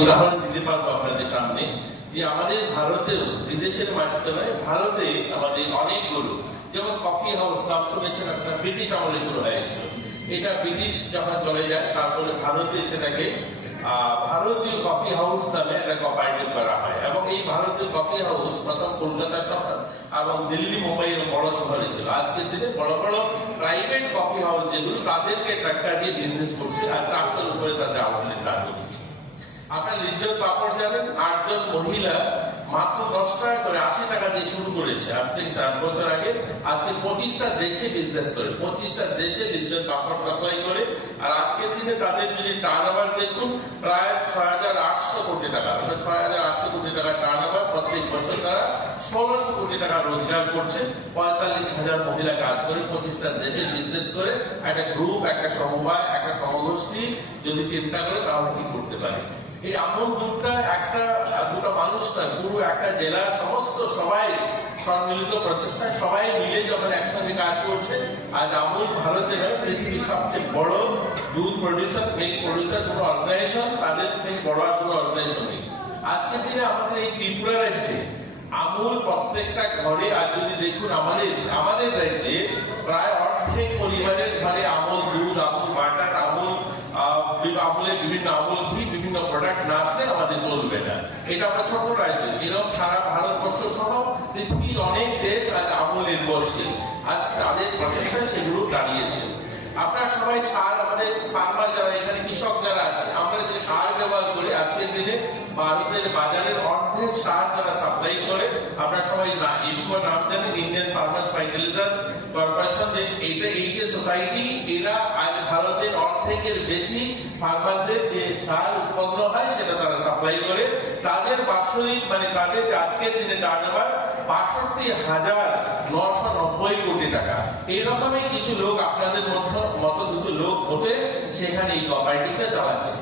উদাহরণ দিতে পারবো আপনাদের সামনে যে আমাদের ভারতেও বিদেশের মাটিতে নয়, ভারতে আমাদের অনেকগুলো, যেমন কফি হাউস নাম শুনেছেন আপনারা, ব্রিটিশ আমলে শুরু হয়েছিল। এটা ব্রিটিশ যখন চলে যায় তারপরে ভারতে সেটাকে ভারতীয় কফি হাউস নামে একটা কোঅপারেটিভ করা হয়, এবং এই ভারতীয় কফি হাউস প্রথম কলকাতা শহর এবং দিল্লি মুম্বাইয়ের বড় শহরে ছিল। আজকের দিনে বড় বড় প্রাইভেট কফি হাউস যেগুলো, তাদেরকে টাকা দিয়ে বিজনেস করছে আর 400-র উপরে তাদের আউটলেট দাঁড় করেছে। আপনার লিজ্জত পাপড় জানেন, 8 জন মহিলা মাত্র 10 টাকা করে 80 টাকা দিয়ে শুরু করেছে আজ থেকে 7 বছর আগে। আজকে 25টা দেশে বিজনেস করে, 25টা দেশে লিজ্জত পাপড় সাপ্লাই করে। আর আজকের দিনে তাদের যদি টার্নওভার দেখুন, প্রায় 6,800 কোটি টাকা, 6,800 কোটি টাকা টার্নওভার। প্রত্যেক বছর তারা 1,600 কোটি টাকা রোজগার করছে। 45,000 মহিলা কাজ করে, 25টা দেশে বিজনেস করে। একটা গ্রুপ, একটা সমবায়, একটা সমগোষ্ঠী যদি চিন্তা করে তাহলে কি করতে পারে। এই আমুল দুধটা দুটো মানুষ নয়, পুরো একটা জেলার সমস্ত সবাই সম্মিলিত প্রচেষ্টায় সবাই মিলে যখন একসঙ্গে কাজ করছে, আজ আমুল ভারতে নয়, পৃথিবীর সবচেয়ে বড় দুধ প্রডিউসার, মিল্ক প্রডিউসার কোনো অর্গানাইজেশন, তাদের থেকে বড় আর কোনো অর্গানাইজেশন নেই। আজকের দিনে আমাদের এই ত্রিপুরা রাজ্যে আমুল প্রত্যেকটা ঘরে, আর যদি দেখুন আমাদের রাজ্যে প্রায় অর্ধেক পরিবারের ঘরে আমুল দুধ, আমুল বাটার, আমুলের বিভিন্ন আমুল ঘি, বিভিন্ন প্রোডাক্ট না আসলে আমাদের চলবে না। এটা আমরা ছোট রাজ্য, এরকম সারা ভারতবর্ষ সহ পৃথিবীর অনেক দেশ আজ আমুল নির্ভরশীল। আজ তাদের প্রচেষ্টায় সেগুলো দাঁড়িয়েছে। আপনারা সবাই সার, আমাদের ফার্মার যারা এখানে কৃষক যারা আছে, আমরা যে সার ব্যবহার করি আজকের দিনে ভারতের বাজারের অর্ধেক সার তারা সাপ্লাই করে। আপনারা সবাই ইফকো নাম জানেন, ইন্ডিয়ান ফার্মার্স ফার্টিলাইজার কর্পোরেশন, যে এই যে সোসাইটি, এরা আজ ভারতের অর্ধেকের বেশি ফার্মারদের যে সার উৎপন্ন হয় সেটা তারা সাপ্লাই করে। তাদের বাৎসরিক তাদের আজকের দিনে টার্নওভার 62,990 কোটি টাকা। এইরকমই কিছু লোক, আপনাদের মতো কিছু লোক বসে সেখানে এই কোঅপারেটিভটা চালাচ্ছে।